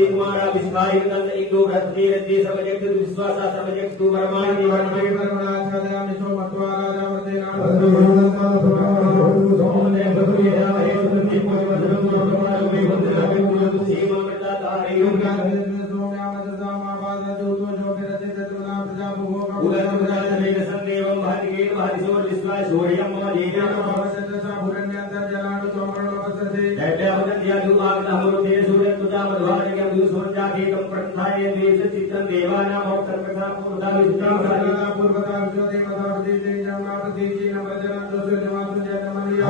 प्रजापति कुमारा विश्वाय नंद इंदु बृहस्पति रज्जि सर्वजगत विश्वासा सर्वजगत परमाणि वर्णवे परमाचार्य मिशो मत्वा राजा वर्तेना सोमने भगवे राहे सुंदि कोई वदनं रोगमारो वे वंदनावे पूजो सीमा मृता तारे योगा सोम्यावत सामा बाध दूतो जो विरते चतुर्ना प्रजा भोग उदर प्रजाने संदेवं भातिके भातिसोर विश्वाय सोयम मजेना भवचंद्रसा भुरण्यांतर जलानु चोमरणो वसते दैव्यावदन यादु आग्नहरुते सूर्य तुजा मधुवार्यं दुसोंजाकेकं प्रथाये द्वेष चित्तं देवानां मोक्षकथा पूर्वता विष्णु पूर्वता विष्णुदेवता विदिते जन्मावति जीनं वजनं दोषो निवासं जन्मनिया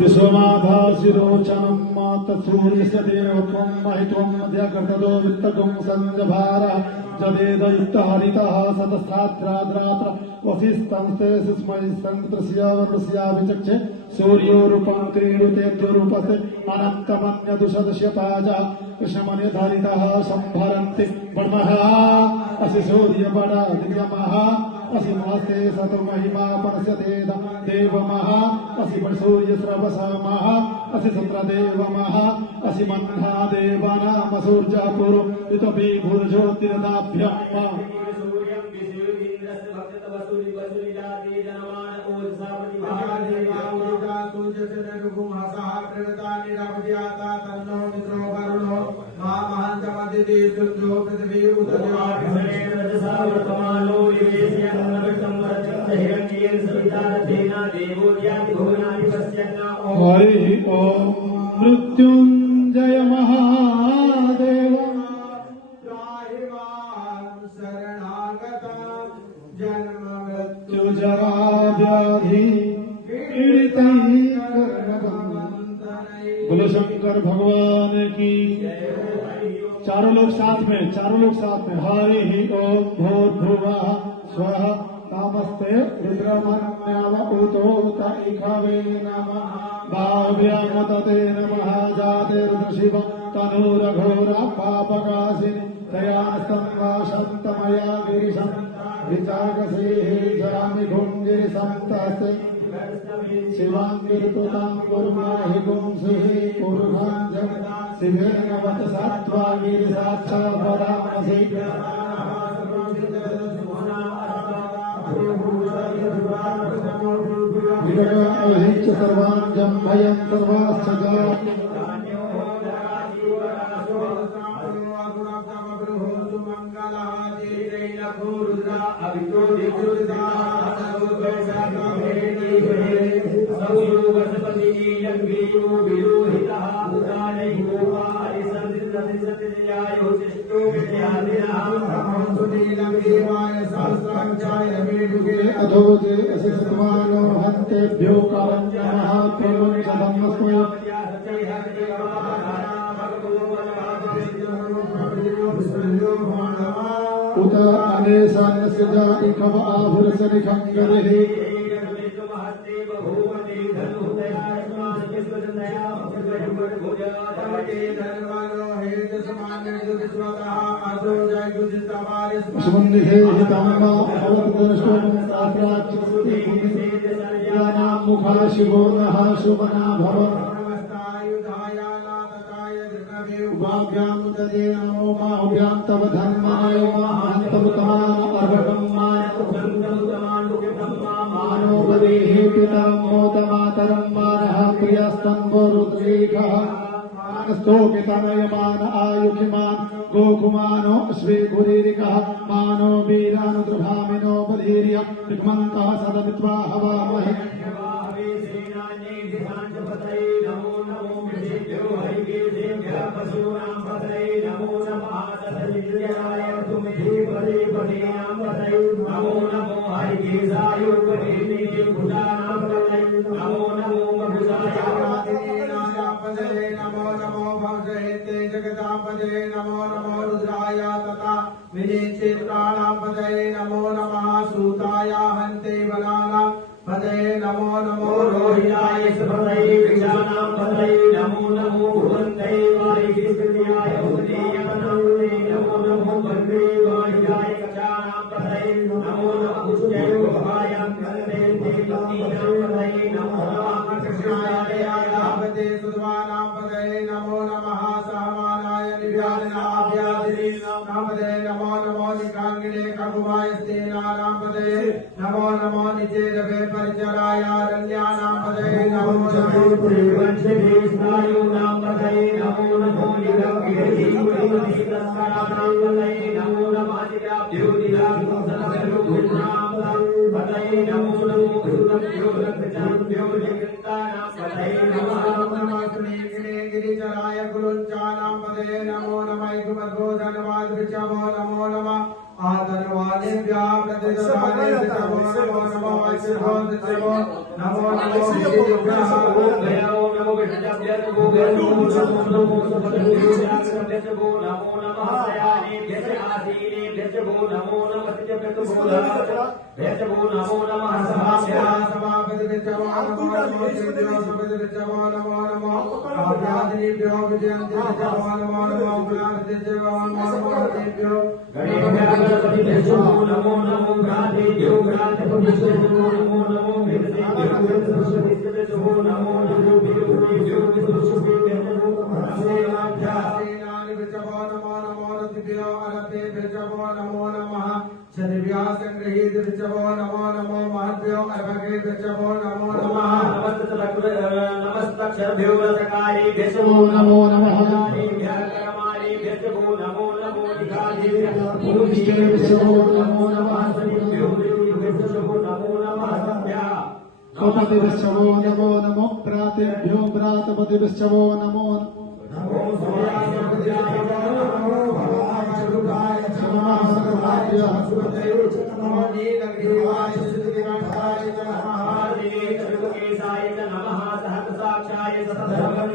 विश्वमाधाशिरोचनं मातसूर्यस्यदेवत्वं महित्वं मध्यकर्तदो वित्तकं सञ्जभारः जदेदयुक्तहरितः सतस्थात्राद्रात्र वसिस्तंस्ते स्मै सङ्कृतस्यावृस्याभिचक्षे सूर्योरूपं क्रीडुतेऽद्रूपस्य अनन्तमन्यदुषदश्यताजः कृष्णमनिधरितः सम्भरन्ति ब्रह्मः असि सूर्यबडा दिव्यमः असि नमस्ते सत महिमा परस्यते देवमः असि सूर्यस्रवसमः असि सत्रदेवमः असि मन्धा देवानाम सूर्यः पूर्व इतोपि भूर्ज्योतिरदाभ्यः हरि ओम मृत्युंजय महादेव जन्म मृत्यु जरा व्याधि बोलो शंकर भगवान की। चारों लोग साथ में हरि ओम भूर्भुवः स्वः नमस्ते रुद्रमन्यावभूतोत इखवे नमः भाव्यामतते नमः जाते रुद्रशिव तनूरघोरा पापकाशिनि दयास्तम्भा शन्तमया गिरिशं विचाकसेः जरामि भुङ्गिरिसन्तस्ते शिवाङ्गिरिपुतां गुरुमाहि पुंसुहि पुरुषां शिवेन वत सात्वा गिरिसाक्षा वरामसि विगताहिच्च सर्वाञ्जं भयं सर्वाश्च अधोजे असि सत्मानो हन्तेभ्यो कालं नमः प्रेमं सदन्मस्मै उत अनेसान्नस्य जातिकव आभुरसनिखं गरिः मुखा शिवो नः शुभना भव उभाभ्यां तदे नमो माभ्यां तव धर्माय महान्तमुतमानो अर्भकं मानो बदेः पिता मोदमातरं मानः प्रियस्तम्भो रुद्रेखः स्तोकितनयमान आयुषिमान् गोकुमानो श्रीगुरीरिकः मानो वीरानुद्रुभामिनो बधीर्य दिग्मन्तः सदमित्वा हवामहे जगतापदये नमो नमो रुद्राय तथा विनिश्चित्राणापदये नमो नमः सूताय हन्ते वनानां पदये नमो नमो रोहिताय सुपदये विजानां पदये नमो नमो भुवन्तये श्रीकृष्णाय उदयपनामते नमो नमो वन्दे वायुजाय कचानापतये नमो नमः पुष्टये भवायां कन्दे देवकीनापतये नमो नमः कृष्णाय आयावते सुधवानापतये नमो नमः सहमानाय निव्यानाभ्यादिने नामपतये नमो नमो निकांगिने ककुमायस्ते नामपतये नमो नमो निचेदवे परिचराय रण्यानापतये नमो नमो पुरीवंशेष्णायो नामपतये नमो नमो निरंगिरेश्वरीनामपतये नमो नमः पतये नमो नमो गुरुभ्यो लक्षणभ्यो जगन्नाथपतये नमो नमः गिरिचराय कुलुञ्चानापतये नमो नमः कुमद्भोधनवादृचमो नमो नमः आतनवादिभ्यः प्रतिदवादिभ्यः नमो नमः वैश्रवोदृचमो नमो नमो श्रीभ्यः ओम नमो विष्णुभ्यः नमो नमः सयानेभ्यः आसीनेभ्यः नमो नमः सिद्धभ्यः नमो नमः समापतिभ्यः नमो नमः श्रीभ्यः नमो नमः आद्यादिभ्यो विजयन्तिभ्यो नमो नमः गुणादिभ्यो नमो नमः देभ्यो गणेभ्यो नमो नमो गादेभ्यो गादेभ्यो नमो नमो विष्णुभ्यो नमो नमो नमः शनिभ्यः संगृहीतभ्यो नमो नमो महद्भ्यो अर्भकेभ्यो नमो नमः नमस्तक्षरभ्यो रसकारेभ्यो नमो नमः नमो नमो दिगादेभ्यो नमो नमः नमो नमः कपतिभ्यो नमो नमो प्रातेभ्यो प्रातपतिभ्यो नमो नमो सूर्याय नमो भगवाय नमः सर्वाय नमो नीलग्रीवाय सुधिकांताय नमः देवे सर्वकेशाय नमः सहस्राक्षाय सतधर्मं